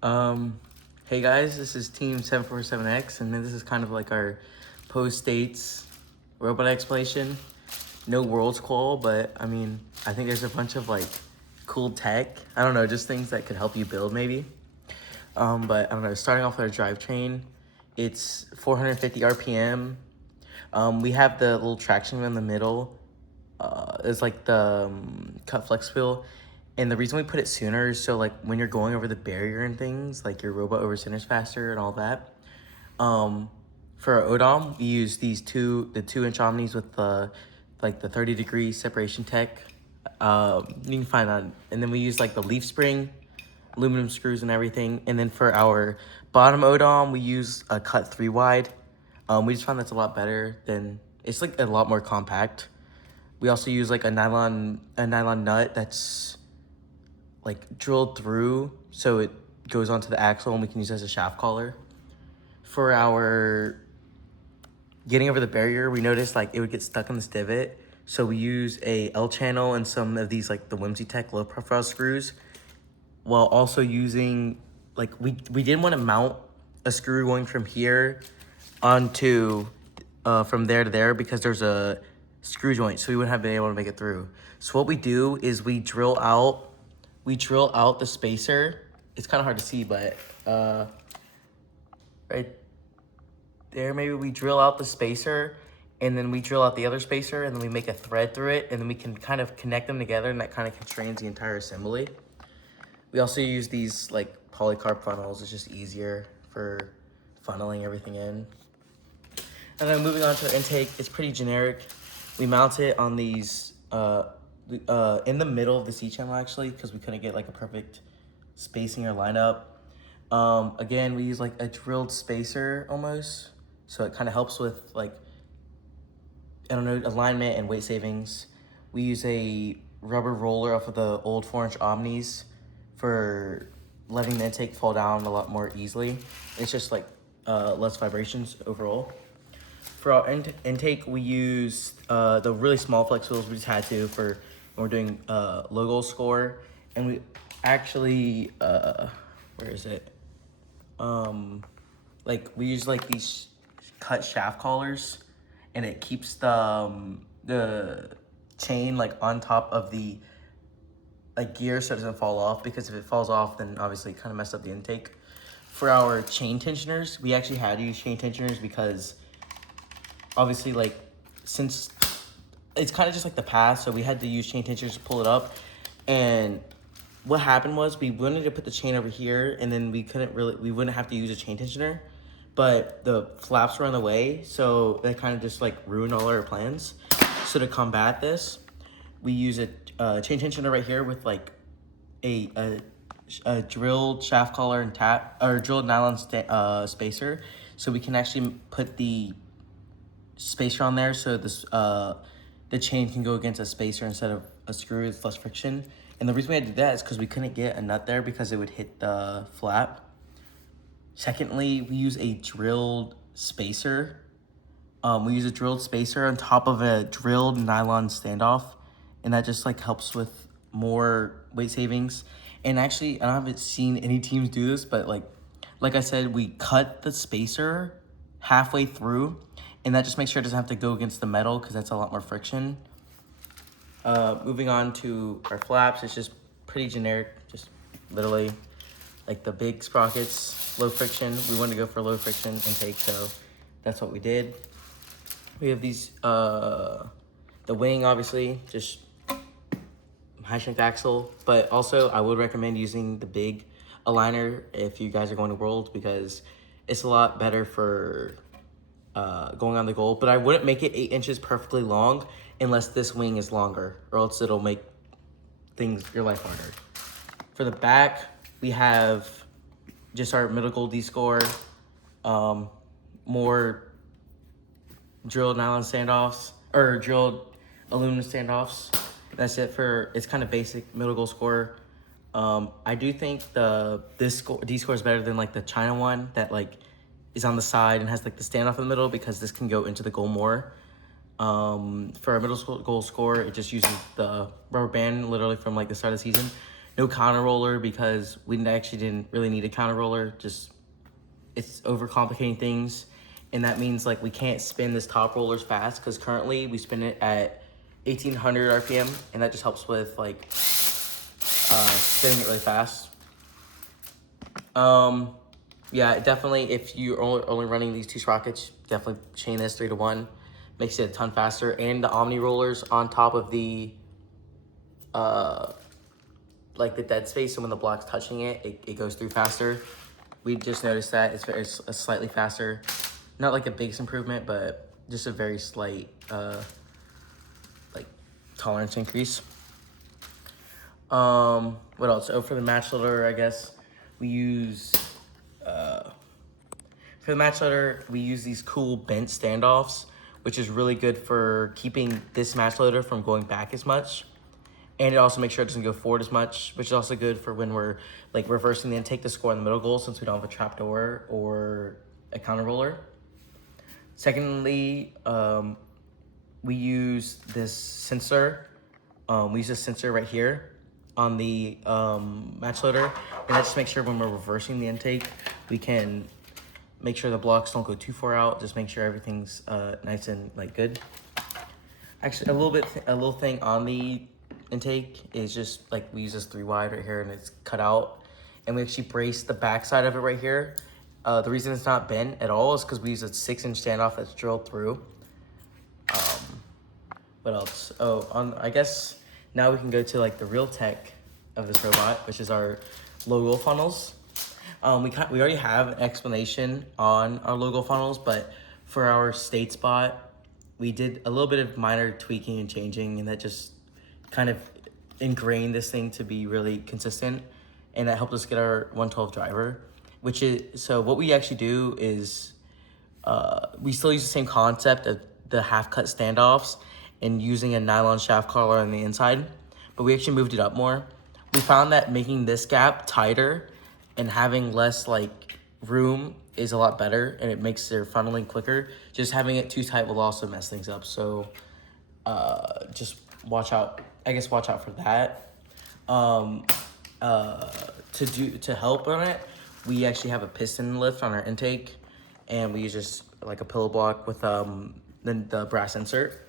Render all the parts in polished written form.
Um, hey guys, this is Team 747X, and then this is kind of like our post-states robot explanation. No world's call, but I mean, I think there's a bunch of like cool tech. I don't know, just things that could help you build maybe. But I don't know, starting off with our drivetrain, it's 450 RPM. We have the little traction wheel in the middle. It's like the cut flex wheel. And the reason we put it sooner is so like when you're going over the barrier and things, like your robot over centers faster and all that. For our ODOM, we use the 2-inch omnis with the 30-degree separation tech. You can find that. And then we use like the leaf spring, aluminum screws and everything. And then for our bottom ODOM, we use a cut 3-wide. We just found that's a lot better than, it's like a lot more compact. We also use like a nylon nut that's like drilled through so it goes onto the axle and we can use it as a shaft collar. For our getting over the barrier, we noticed like it would get stuck in this divot. So we use a L channel and some of these like the Whimsy Tech low profile screws, while also using like we didn't want to mount a screw going from here onto from there to there because there's a screw joint, so we wouldn't have been able to make it through. So what we do is we drill out the spacer. It's kind of hard to see, but right there, maybe we drill out the spacer, and then we drill out the other spacer, and then we make a thread through it, and then we can kind of connect them together, and that kind of constrains the entire assembly. We also use these like polycarb funnels. It's just easier for funneling everything in. And then moving on to the intake, it's pretty generic. We mount it on these in the middle of the C channel actually, because we couldn't get like a perfect spacing or lineup. Again, we use like a drilled spacer almost, so it kind of helps with like, I don't know, alignment and weight savings. We use a rubber roller off of the old 4-inch Omnis for letting the intake fall down a lot more easily. It's just like less vibrations overall. For our intake, we use the really small flex wheels. We just had to for when we're doing low goal score. And we actually, where is it? Like we use like these cut shaft collars, and it keeps the chain like on top of the like gear so it doesn't fall off, because if it falls off, then obviously it kind of messed up the intake. For our chain tensioners, we actually had to use chain tensioners because obviously like since it's kind of just like the path, so we had to use chain tensioners to pull it up. And what happened was we wanted to put the chain over here, and then we wouldn't have to use a chain tensioner, but the flaps were on the way, so that kind of just like ruined all our plans. So to combat this, we use a chain tensioner right here with like a drilled shaft collar and drilled nylon spacer, so we can actually put the spacer on there, so this the chain can go against a spacer instead of a screw. It's less friction. And the reason we had to do that is because we couldn't get a nut there because it would hit the flap. Secondly, we use a drilled spacer. We use a drilled spacer on top of a drilled nylon standoff, and that just like helps with more weight savings. And actually, I haven't seen any teams do this, but like I said, we cut the spacer halfway through, and that just makes sure it doesn't have to go against the metal, because that's a lot more friction. Moving on to our flaps, it's just pretty generic, just literally like the big sprockets, low friction. We wanted to go for low friction intake, so that's what we did. We have these, the wing, obviously, just high strength axle, but also I would recommend using the big aligner if you guys are going to Worlds, because it's a lot better for going on the goal. But I wouldn't make it 8 inches perfectly long unless this wing is longer, or else it'll make your life harder. For the back, we have just our middle goal D-score, more drilled nylon standoffs, or drilled aluminum standoffs. That's it for, it's kind of basic middle goal score. I do think this D-score is better than like the China one that like is on the side and has like the standoff in the middle, because this can go into the goal more. For our middle goal score, it just uses the rubber band literally from like the start of the season. No counter roller because we actually didn't really need a counter roller. Just it's overcomplicating things, and that means like we can't spin this top roller as fast because currently we spin it at 1800 RPM, and that just helps with like spinning it really fast. Yeah, definitely. If you're only running these two sprockets, definitely chain this 3 to 1. Makes it a ton faster. And the Omni rollers on top of the like the dead space, so when the block's touching it, it goes through faster. We just noticed that it's a slightly faster, not like a biggest improvement, but just a very slight like tolerance increase. What else? Oh, for the match loader, I guess we use for the match loader we use these cool bent standoffs, which is really good for keeping this match loader from going back as much. And it also makes sure it doesn't go forward as much, which is also good for when we're like reversing the intake to score in the middle goal, since we don't have a trapdoor or a counter roller. Secondly, we use this sensor. We use this sensor right here on the match loader, and that just makes sure when we're reversing the intake, we can make sure the blocks don't go too far out. Just make sure everything's nice and like good. Actually, a little thing on the intake is just like we use this 3 wide right here, and it's cut out, and we actually brace the back side of it right here. The reason it's not bent at all is because we use a 6-inch standoff that's drilled through. What else? Oh, I guess now we can go to like the real tech of this robot, which is our logo funnels. We already have an explanation on our logo funnels, but for our state spot, we did a little bit of minor tweaking and changing, and that just kind of ingrained this thing to be really consistent, and that helped us get our 112 driver, which is, so what we actually do is we still use the same concept of the half cut standoffs and using a nylon shaft collar on the inside, but we actually moved it up more. We found that making this gap tighter and having less like room is a lot better, and it makes their funneling quicker. Just having it too tight will also mess things up. So just watch out. I guess watch out for that. To help on it, we actually have a piston lift on our intake, and we use just like a pillow block with the brass insert.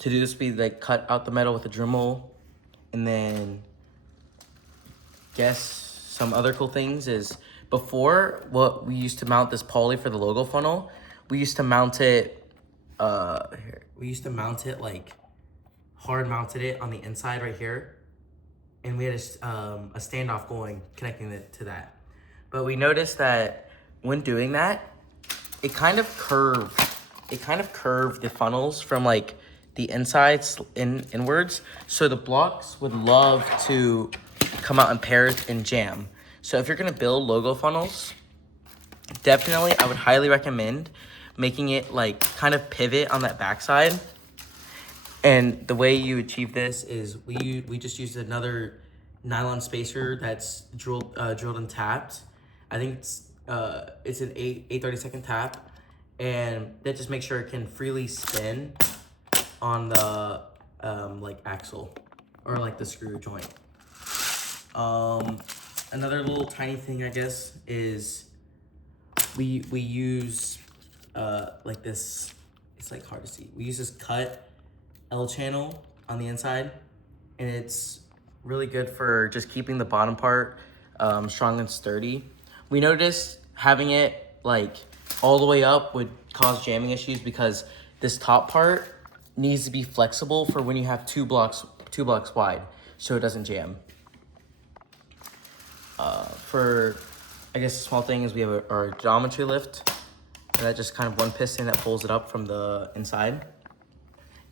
To do this, we like cut out the metal with a Dremel, and then guess some other cool things is before what we used to mount this poly for the logo funnel, we used to mount it. We used to mount it like hard mounted it on the inside right here, and we had a standoff going connecting it to that. But we noticed that when doing that, it kind of curved the funnels from like the insides inwards. So the blocks would love to come out in pairs and jam. So if you're gonna build logo funnels, definitely I would highly recommend making it like kind of pivot on that backside. And the way you achieve this is we just used another nylon spacer that's drilled and tapped. I think it's an 8/32 tap, and that just makes sure it can freely spin on the like axle or like the screw joint. Another little tiny thing, I guess, is we use like this. It's like hard to see. We use this cut L channel on the inside, and it's really good for just keeping the bottom part strong and sturdy. We noticed having it like all the way up would cause jamming issues because this top part needs to be flexible for when you have two blocks wide, so it doesn't jam. For, I guess, a small thing is we have our geometry lift, and that's just kind of one piston that pulls it up from the inside.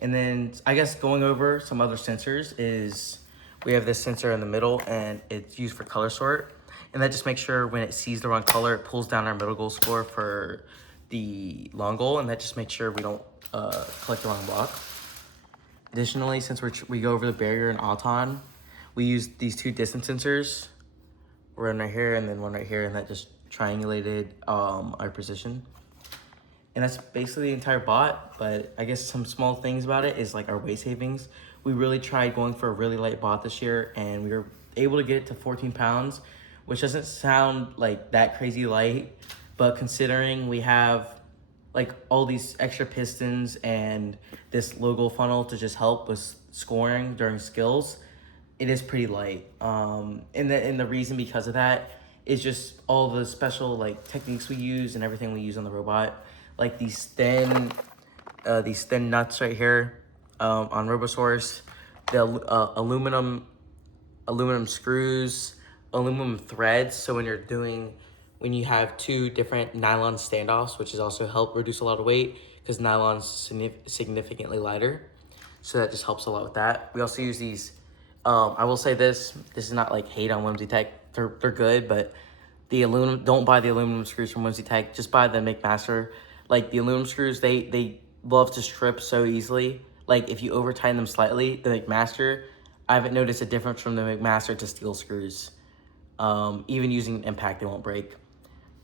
And then I guess going over some other sensors is we have this sensor in the middle, and it's used for color sort. And that just makes sure when it sees the wrong color, it pulls down our middle goal score for the long goal, and that just makes sure we don't collect the wrong block. Additionally, since we go over the barrier and auton, we use these two distance sensors, one right here and then one right here, and that just triangulated our position. And that's basically the entire bot, but I guess some small things about it is like our weight savings. We really tried going for a really light bot this year, and we were able to get it to 14 pounds, which doesn't sound like that crazy light, but considering we have like all these extra pistons and this logo funnel to just help with scoring during skills, it is pretty light. And the reason because of that is just all the special like techniques we use and everything we use on the robot, like these thin nuts right here on Robosaurus, the aluminum screws, aluminum threads. So when you have two different nylon standoffs, which has also helped reduce a lot of weight because nylon's significantly lighter. So that just helps a lot with that. We also use these, I will say this is not like hate on Whimsy Tech. They're good, but don't buy the aluminum screws from Whimsy Tech. Just buy the McMaster. Like the aluminum screws, they love to strip so easily. Like if you over tighten them slightly, the McMaster, I haven't noticed a difference from the McMaster to steel screws. Even using impact, they won't break.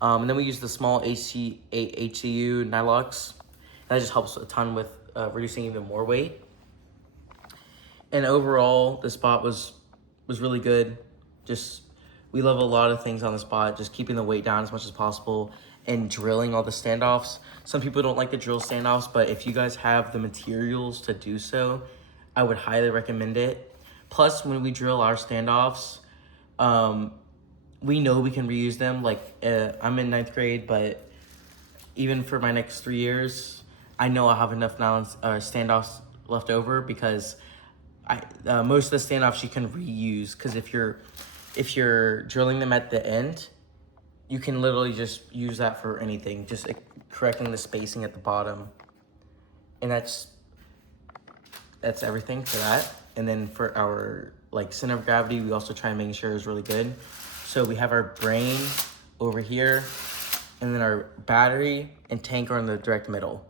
And then we use the small HCU Nylox. That just helps a ton with reducing even more weight. And overall, the spot was really good. Just, we love a lot of things on the spot, just keeping the weight down as much as possible and drilling all the standoffs. Some people don't like the drill standoffs, but if you guys have the materials to do so, I would highly recommend it. Plus, when we drill our standoffs, we know we can reuse them. Like, I'm in 9th grade, but even for my next 3 years, I know I'll have enough standoffs left over because most of the standoffs you can reuse. Because if you're drilling them at the end, you can literally just use that for anything, just correcting the spacing at the bottom. And that's everything for that. And then for our like center of gravity, we also try and make sure it's really good. So we have our brain over here, and then our battery and tank are in the direct middle.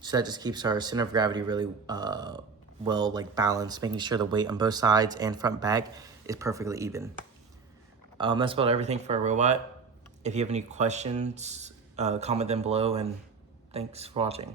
So that just keeps our center of gravity really well like balanced, making sure the weight on both sides and front back is perfectly even. That's about everything for our robot. If you have any questions, comment them below, and thanks for watching.